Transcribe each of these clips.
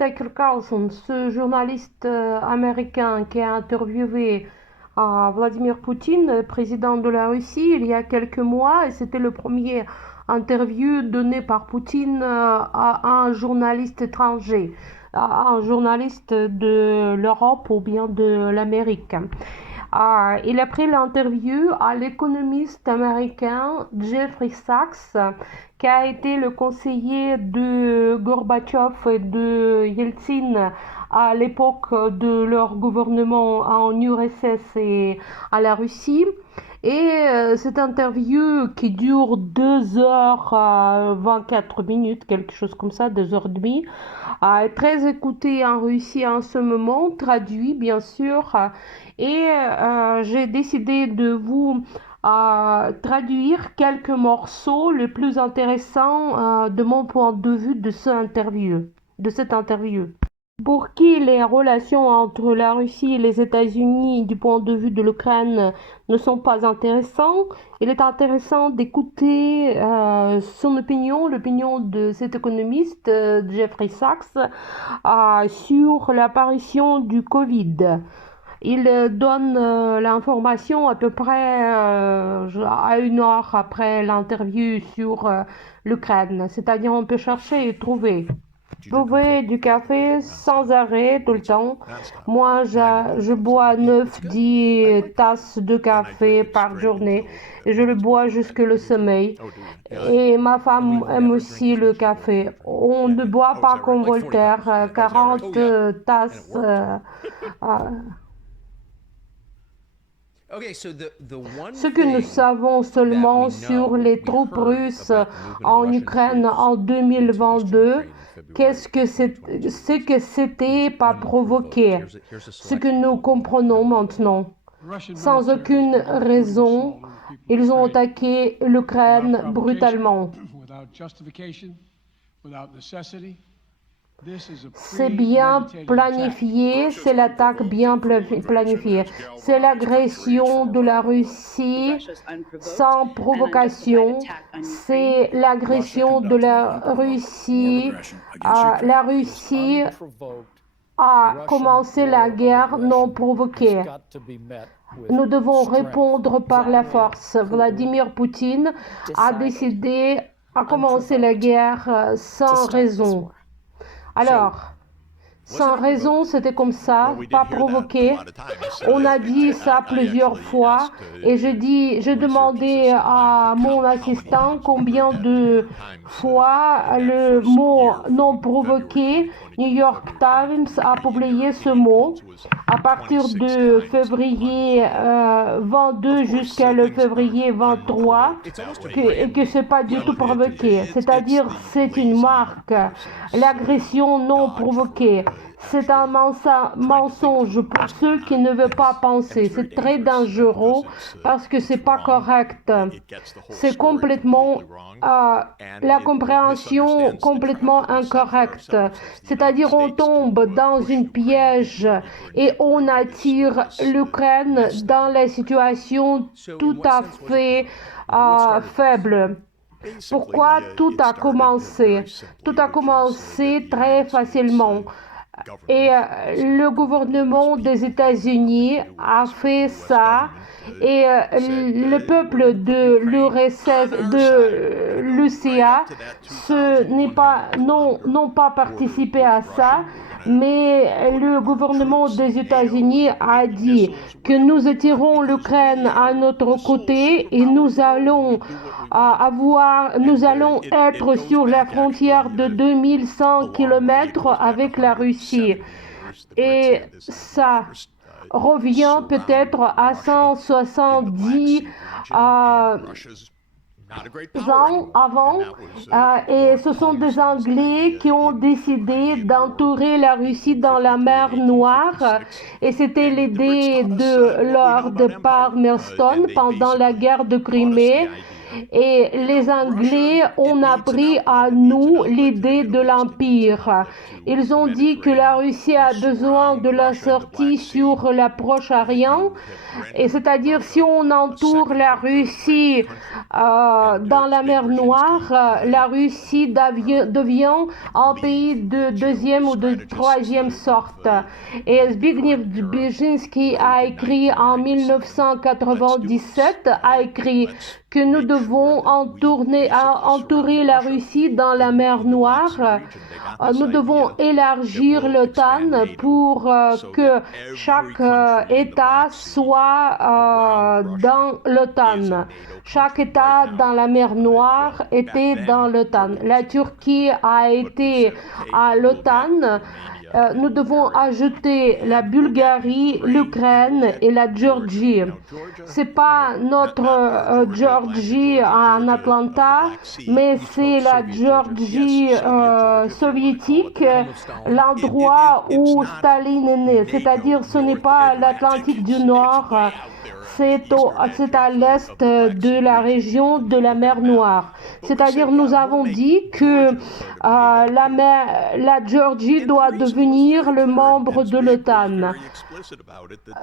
Tucker Carlson, ce journaliste américain qui a interviewé Vladimir Poutine, président de la Russie, il y a quelques mois, et c'était le premier interview donné par Poutine à un journaliste étranger, à un journaliste de l'Europe ou bien de l'Amérique. Il a pris l'interview à l'économiste américain Jeffrey Sachs, qui a été le conseiller de Gorbatchev et de Yeltsin à l'époque de leur gouvernement en URSS et à la Russie. Et cette interview qui dure 2 h 24 minutes, quelque chose comme ça, 2 h 30, est très écoutée en Russie en ce moment, traduit bien sûr. Et j'ai décidé de vous traduire quelques morceaux les plus intéressants de mon point de vue de cette interview. Pour qui les relations entre la Russie et les États-Unis du point de vue de l'Ukraine ne sont pas intéressantes, il est intéressant d'écouter son opinion, l'opinion de cet économiste Jeffrey Sachs sur l'apparition du Covid. Il donne l'information à peu près à 1 heure après l'interview sur l'Ukraine. C'est-à-dire on peut chercher et trouver. Trouver du café sans arrêt tout le temps. Moi, je bois 9-10 tasses de café par journée et je le bois jusque le sommeil. Et ma femme aime aussi le café. On ne boit pas comme Voltaire, 40 tasses. Ce que nous savons seulement sur les troupes russes en Ukraine en 2022, ce que c'était pas provoqué, ce que nous comprenons maintenant. Sans aucune raison, ils ont attaqué l'Ukraine brutalement. C'est bien planifié, c'est l'attaque bien planifiée. C'est l'agression de la Russie sans provocation. C'est l'agression de la Russie. La Russie a commencé la guerre non provoquée. Nous devons répondre par la force. Vladimir Poutine a décidé à commencer la guerre sans raison. Alors, sans raison, c'était comme ça, pas provoqué. On a dit ça plusieurs fois et je demandais à mon assistant combien de fois le mot non provoqué, New York Times a publié ce mot à partir de février 22 jusqu'à le février 23 et que c'est pas du tout provoqué. C'est-à-dire, c'est une marque, l'agression non provoquée. C'est un mensonge pour ceux qui ne veulent pas penser. C'est très dangereux parce que c'est pas correct. C'est complètement la compréhension complètement incorrecte. C'est-à-dire on tombe dans une piège et on attire l'Ukraine dans la situation tout à fait faible. Pourquoi tout a commencé? Tout a commencé très facilement. Et le gouvernement des États-Unis a fait ça et le peuple de l'URSS, de l'UCA, n'ont pas participé à ça, mais le gouvernement des États-Unis a dit que nous attirons l'Ukraine à notre côté et nous allons être sur la frontière de 2100 km avec la Russie. Et ça revient peut-être à 170 ans avant, et ce sont des Anglais qui ont décidé d'entourer la Russie dans la mer Noire, et c'était l'idée de Lord Palmerston pendant la guerre de Crimée. Et les Anglais ont appris à nous l'idée de l'Empire. Ils ont dit que la Russie a besoin de la sortie sur la Proche-Orient, et c'est-à-dire si on entoure la Russie dans la mer Noire, la Russie devient un pays de deuxième ou de troisième sorte. Et Zbigniew Brzezinski a écrit en 1997, a écrit que nous devons entourer la Russie dans la mer Noire. Nous devons élargir l'OTAN pour que chaque État soit dans l'OTAN. Chaque État dans la mer Noire était dans l'OTAN. La Turquie a été à l'OTAN. Nous devons ajouter la Bulgarie, l'Ukraine et la Géorgie. C'est pas notre Géorgie en Atlanta, mais c'est la Géorgie soviétique, l'endroit où Staline est né. C'est-à-dire, ce n'est pas l'Atlantique du Nord. C'est à l'est de la région de la mer Noire. C'est-à-dire, nous avons dit que la Géorgie doit devenir le membre de l'OTAN.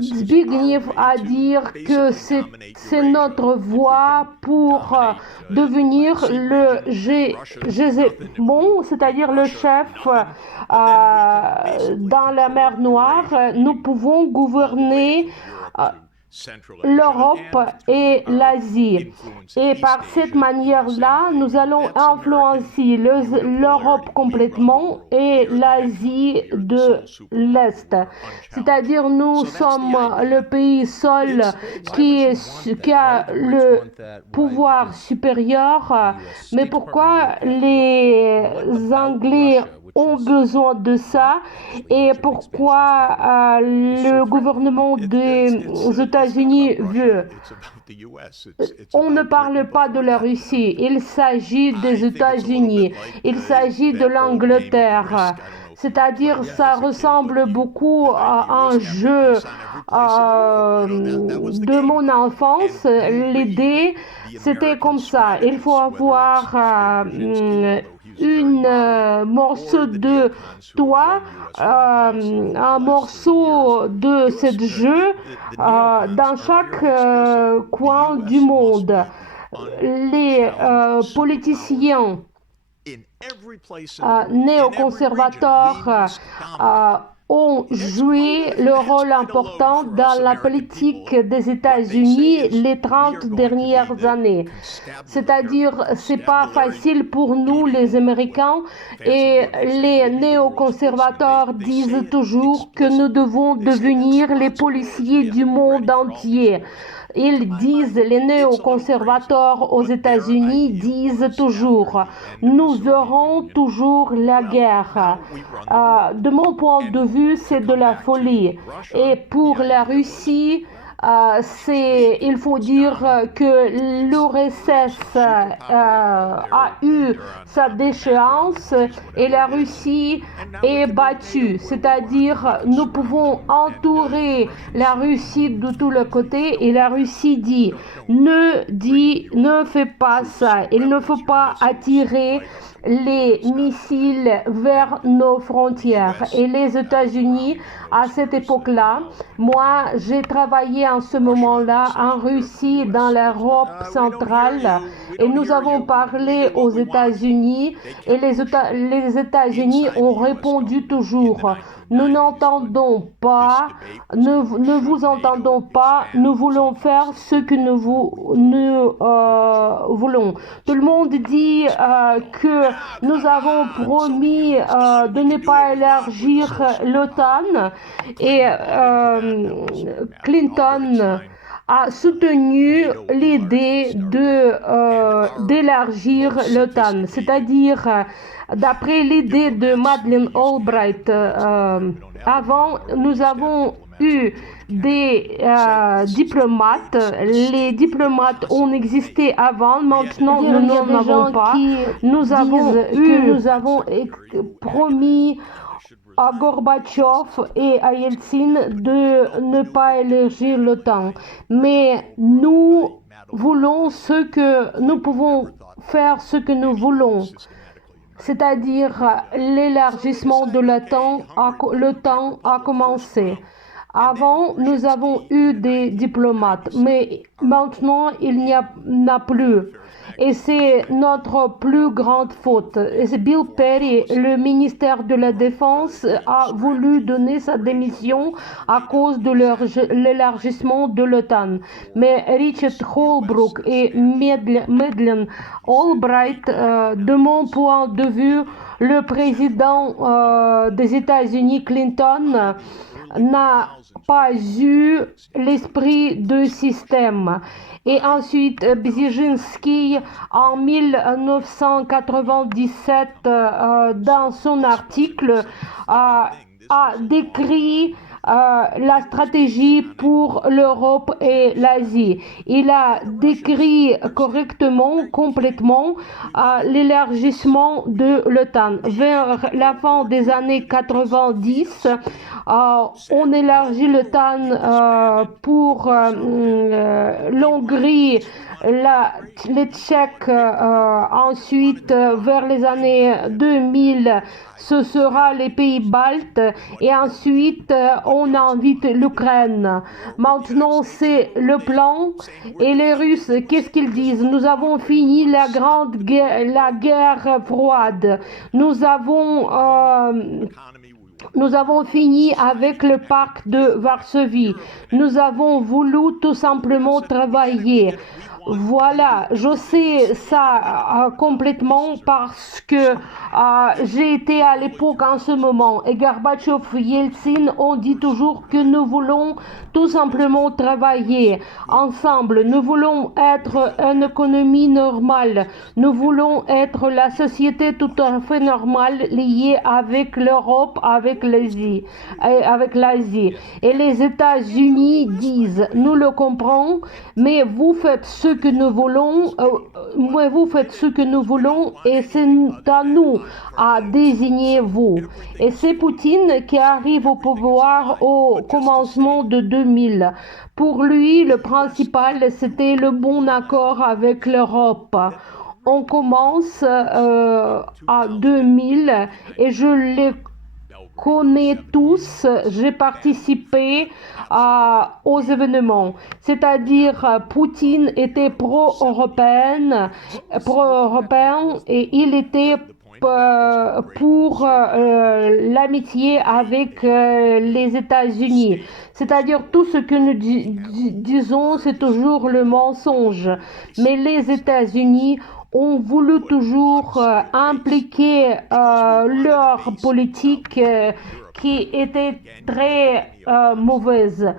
Zbigniew a dit que c'est notre voie pour devenir le G7, c'est-à-dire le chef dans la mer Noire. Nous pouvons gouverner l'Europe et l'Asie. Et par cette manière-là, nous allons influencer l'Europe complètement et l'Asie de l'Est. C'est-à-dire, nous sommes le pays seul qui a le pouvoir supérieur. Mais pourquoi les Anglais ont besoin de ça et pourquoi le gouvernement des États-Unis veut? On ne parle pas de la Russie, il s'agit des États-Unis, il s'agit de l'Angleterre. C'est-à-dire, ça ressemble beaucoup à un jeu de mon enfance. L'idée, c'était comme ça. Il faut avoir un morceau de toit, un morceau de ce jeu dans chaque coin du monde. Les politiciens néoconservateurs ont joué le rôle important dans la politique des États-Unis les 30 dernières années. C'est-à-dire, c'est pas facile pour nous, les Américains, et les néoconservateurs disent toujours que nous devons devenir les policiers du monde entier. Ils disent, les néoconservateurs aux États-Unis disent toujours, nous aurons toujours la guerre. De mon point de vue, c'est de la folie. Et pour la Russie, il faut dire que l'URSS a eu sa déchéance et la Russie est battue. C'est-à-dire, nous pouvons entourer la Russie de tous les côtés et la Russie dit, ne fais pas ça. Il ne faut pas attirer les missiles vers nos frontières. Et les États-Unis, à cette époque-là, moi, j'ai travaillé en ce moment-là en Russie, dans l'Europe centrale, et nous avons parlé aux États-Unis, et les États-Unis ont répondu toujours. Nous n'entendons pas, ne vous entendons pas, nous voulons faire ce que nous voulons. Tout le monde dit que nous avons promis de ne pas élargir l'OTAN et Clinton a soutenu l'idée d'élargir l'OTAN, c'est-à-dire d'après l'idée de Madeleine Albright. Avant, nous avons eu des diplomates. Les diplomates ont existé avant, maintenant nous n'en avons pas. Nous avons promis à Gorbatchev et à Yeltsin de ne pas élargir l'OTAN. Mais nous voulons nous pouvons faire ce que nous voulons, c'est-à-dire l'élargissement de l'OTAN a commencé. Avant, nous avons eu des diplomates, mais maintenant, il n'y en a plus. Et c'est notre plus grande faute. Et c'est Bill Perry, le ministère de la Défense, a voulu donner sa démission à cause de l'élargissement de l'OTAN. Mais Richard Holbrooke et Madeleine Albright, de mon point de vue, le président des États-Unis, Clinton, n'a pas eu l'esprit de système. Et ensuite, Brzezinski, en 1997, dans son article, a décrit la stratégie pour l'Europe et l'Asie. Il a décrit correctement, complètement, l'élargissement de l'OTAN. Vers la fin des années 90, on élargit l'OTAN pour l'Hongrie, les Tchèques, ensuite vers les années 2000, ce sera les pays baltes et ensuite on invite l'Ukraine. Maintenant c'est le plan et les Russes, qu'est-ce qu'ils disent? Nous avons fini la guerre froide. Nous avons fini avec le pacte de Varsovie. Nous avons voulu tout simplement travailler. Voilà, je sais ça complètement parce que j'ai été à l'époque en ce moment. Et Gorbatchev et Yeltsin ont dit toujours que nous voulons tout simplement travailler ensemble. Nous voulons être une économie normale. Nous voulons être la société tout à fait normale liée avec l'Europe, avec l'Asie. Et les États-Unis disent, nous le comprenons, mais vous faites ce que nous voulons, et c'est à nous à désigner vous. Et c'est Poutine qui arrive au pouvoir au commencement de 2000. Pour lui, le principal, c'était le bon accord avec l'Europe. On commence à 2000 et je les connais tous, j'ai participé aux événements. C'est-à-dire, Poutine était pro-européen et il était pour l'amitié avec les États-Unis. C'est-à-dire, tout ce que nous disons, c'est toujours le mensonge. Mais les États-Unis ont voulu toujours impliquer leur politique qui était très mauvaise.